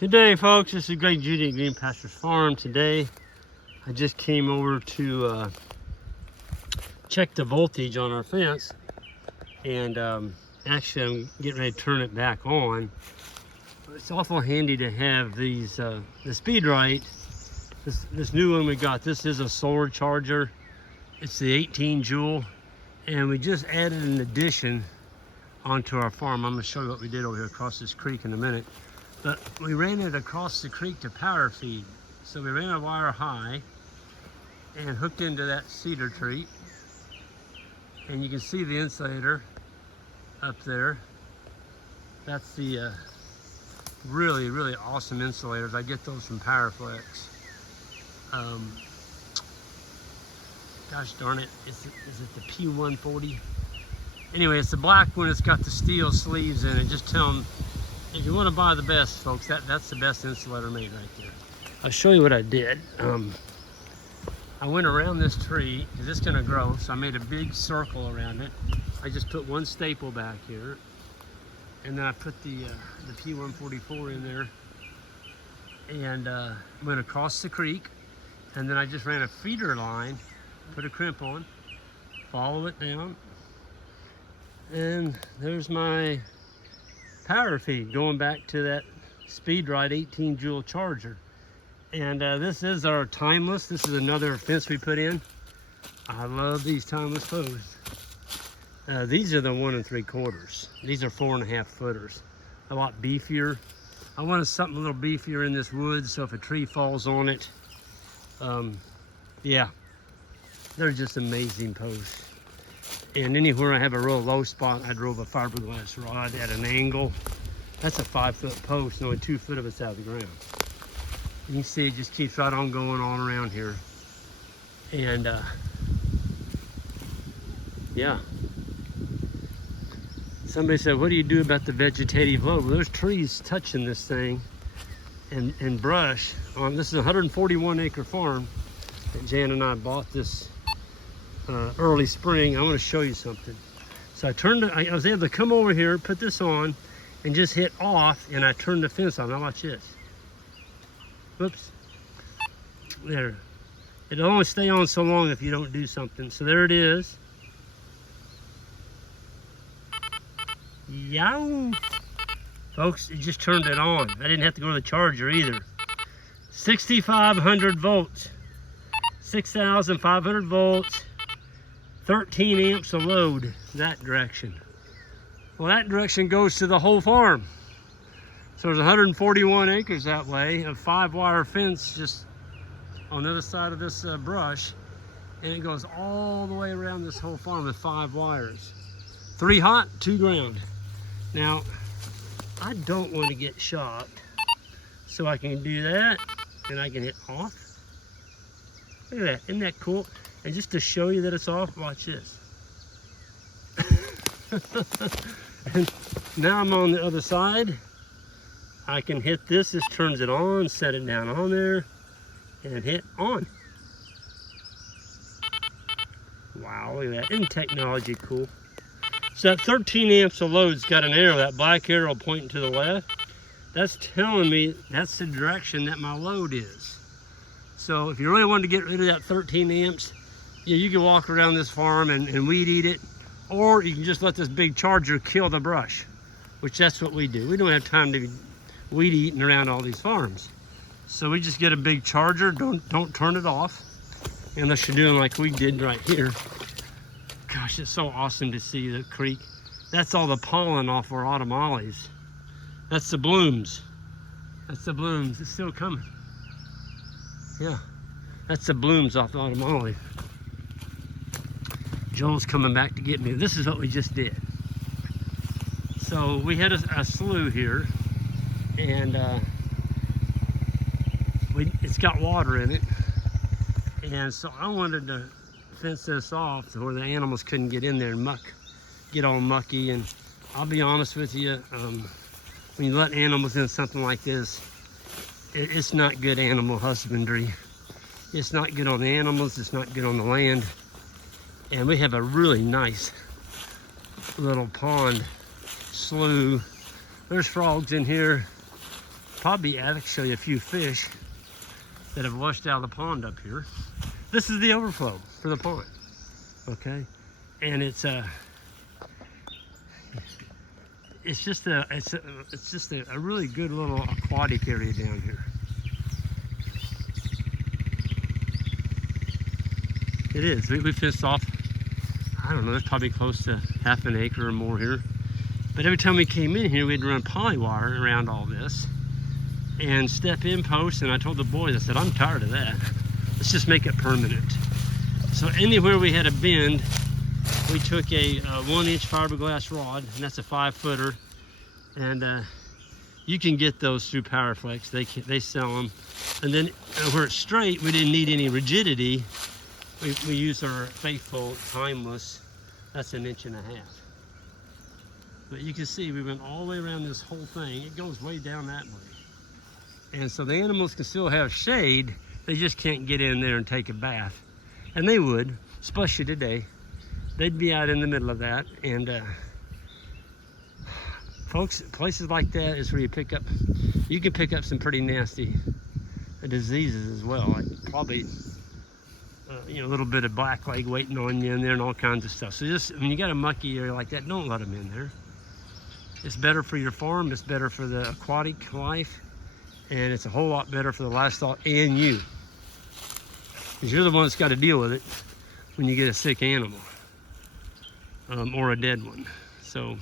Good day, folks. This is Greg Judy at Green Pastures Farm. Today, I just came over to check the voltage on our fence, and actually, I'm getting ready to turn it back on. It's awful handy to have these the Speedrite. This new one we got. This is a solar charger. It's the 18 joule, and we just added an addition onto our farm. I'm going to show you what we did over here across this creek in a minute. But we ran it across the creek to power feed. So we ran a wire high and hooked into that cedar tree. And you can see the insulator up there. That's the really, really awesome insulators. I get those from Powerflex. Gosh darn it, is it the P140? Anyway, it's the black one. It's got the steel sleeves in it. Just tell them, if you want to buy the best, folks, that's the best insulator made right there. I'll show you what I did. I went around this tree, because it's going to grow, so I made a big circle around it. I just put one staple back here, and then I put the P144 in there, and went across the creek, and then I just ran a feeder line, put a crimp on, follow it down, and there's my power feed going back to that Speedrite 18 joule charger. And this is our timeless. This is another fence we put in. I love these timeless posts. These are the 1 3/4. These are 4.5 footers. A lot beefier. I wanted something a little beefier in this wood, so if a tree falls on it, yeah, they're just amazing posts. And anywhere I have a real low spot, I drove a fiberglass rod at an angle. That's a 5-foot post, and only 2 foot of it's out of the ground. You can see it just keeps right on going on around here. And yeah. Somebody said, what do you do about the vegetative load? Well, there's trees touching this thing and brush. This is a 141 acre farm that Jan and I bought this early spring. I want to show you something. So I was able to come over here, put this on, and just hit off, and I turned the fence on. Now watch this. Whoops. There. It'll only stay on so long if you don't do something. So there it is. Yow! Folks, it just turned it on. I didn't have to go to the charger either. 6,500 volts. 6,500 volts. 13 amps of load that direction. Well, that direction goes to the whole farm. So there's 141 acres that way, a 5-wire fence just on the other side of this brush, and it goes all the way around this whole farm with 5 wires. 3 hot, 2 ground. Now, I don't want to get shocked, so I can do that, and I can hit off. Look at that, isn't that cool? And just to show you that it's off, watch this. And now I'm on the other side. I can hit this. This turns it on, set it down on there, and hit on. Wow, look at that. Isn't technology cool? So that 13 amps of load's got an arrow, that black arrow pointing to the left. That's telling me that's the direction that my load is. So if you really wanted to get rid of that 13 amps, yeah, you can walk around this farm and weed eat it, or you can just let this big charger kill the brush, which that's what we do. We don't have time to be weed eating around all these farms. So we just get a big charger, don't turn it off, unless you're doing like we did right here. Gosh, it's so awesome to see the creek. That's all the pollen off our autumn olives. That's the blooms. That's the blooms, it's still coming. Yeah, that's the blooms off the autumn olive. Joel's coming back to get me. This is what we just did. So we had a slough here, and it's got water in it. And so I wanted to fence this off to where the animals couldn't get in there and get all mucky. And I'll be honest with you, when you let animals in something like this, it's not good animal husbandry. It's not good on the animals, it's not good on the land. And we have a really nice little pond, slough. There's frogs in here. probably actually a few fish that have washed out of the pond up here. This is the overflow for the pond, okay? And it's just a really good little aquatic area down here. It is. We fished off, I don't know, it's probably close to half an acre or more here. But every time we came in here, we'd run poly wire around all this and step in posts. And I told the boys, I said, I'm tired of that. Let's just make it permanent. So anywhere we had a bend, we took a 1-inch fiberglass rod, and that's a 5-footer. And you can get those through Powerflex. They sell them. And then where it's straight, we didn't need any rigidity. We used our faithful Timeless. That's 1.5 inches. But you can see we went all the way around this whole thing. It goes way down that way. And so the animals can still have shade. They just can't get in there and take a bath. And they would, especially today. They'd be out in the middle of that. And folks, places like that is where you can pick up some pretty nasty diseases as well. Like probably a little bit of blackleg waiting on you in there and all kinds of stuff. So just when you got a mucky area like that, don't let them in there. It's better for your farm, it's better for the aquatic life, and it's a whole lot better for the livestock and you. Because you're the one that's got to deal with it when you get a sick animal or a dead one. So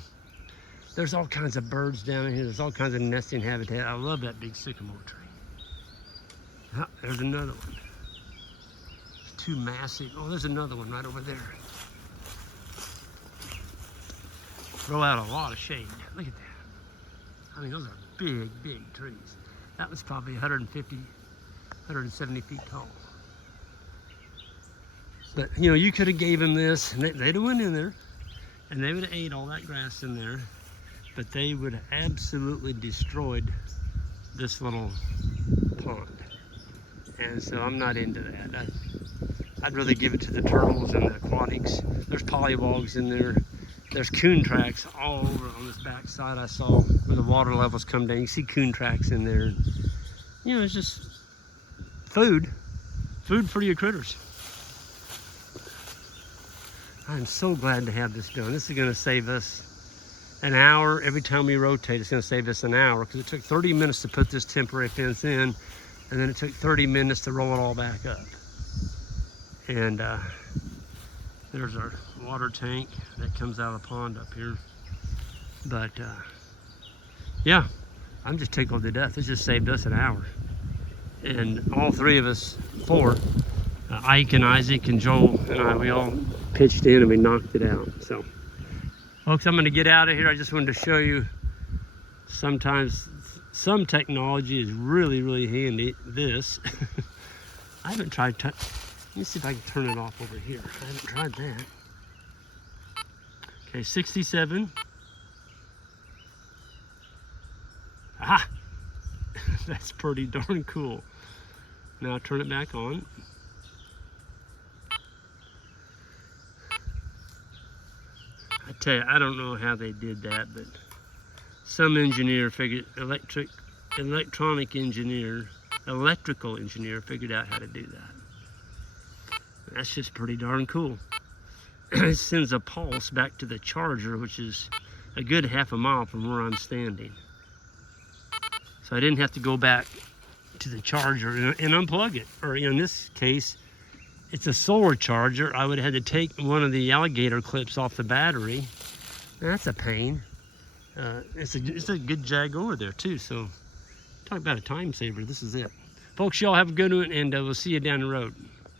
there's all kinds of birds down in here. There's all kinds of nesting habitat. I love that big sycamore tree. Ah, there's another one. It's too massive. Oh, there's another one right over there. Throw out a lot of shade. Look at that. I mean, those are big, big trees. That was probably 150, 170 feet tall. But, you could have gave them this, and they'd have went in there, and they would have ate all that grass in there, but they would have absolutely destroyed this little pond. And so I'm not into that. I'd rather give it to the turtles and the aquatics. There's polywogs in there. There's coon tracks all over on this back side. I saw where the water levels come down. You see coon tracks in there. It's just food for your critters. I'm so glad to have this done. This is going to save us an hour every time we rotate. It's going to save us an hour because it took 30 minutes to put this temporary fence in, and then it took 30 minutes to roll it all back up. And there's our water tank that comes out of the pond up here. But yeah, I'm just tickled to death. It just saved us an hour. And all three of us, four, Ike and Isaac and Joel and I, we all pitched in and we knocked it out. So folks, I'm gonna get out of here. I just wanted to show you sometimes some technology is really, really handy. This, I haven't tried, let me see if I can turn it off over here. I haven't tried that. Okay, 67. Ah, that's pretty darn cool. Now turn it back on. I tell you, I don't know how they did that, but some engineer figured, electrical engineer figured out how to do that. That's just pretty darn cool. It sends a pulse back to the charger, which is a good half a mile from where I'm standing. So I didn't have to go back to the charger and unplug it. Or in this case, it's a solar charger. I would have had to take one of the alligator clips off the battery. That's a pain. It's a good jag over there too. So talk about a time saver. This is it. Folks, y'all have a good one, and we'll see you down the road.